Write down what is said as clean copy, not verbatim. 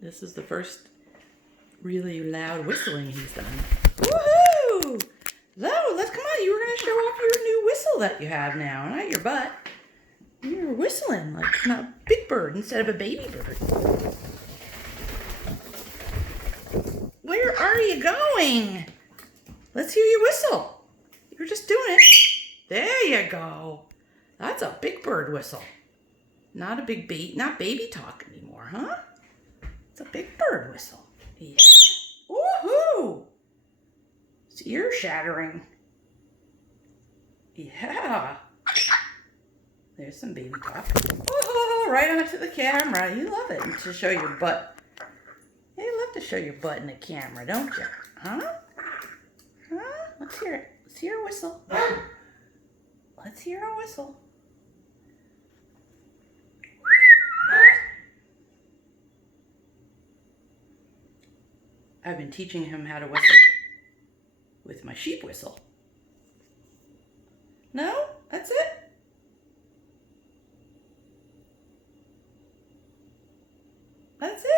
This is the first really loud whistling he's done. Woohoo! So, let's come on. You were going to show off your new whistle that you have now, not your butt. You're whistling like a big bird instead of a baby bird. Where are you going? Let's hear you whistle. You're just doing it. There you go. That's a big bird whistle. Not a big not baby talk anymore, huh? It's a big bird whistle. Yeah. Woohoo! It's ear shattering. Yeah. There's some baby talk. Oh, right onto the camera. You love it to show your butt. Yeah, you love to show your butt in the camera, don't you? Huh? Huh? Let's hear it. Let's hear a whistle. Let's hear a whistle. I've been teaching him how to whistle with my sheep whistle. No? That's it? That's it?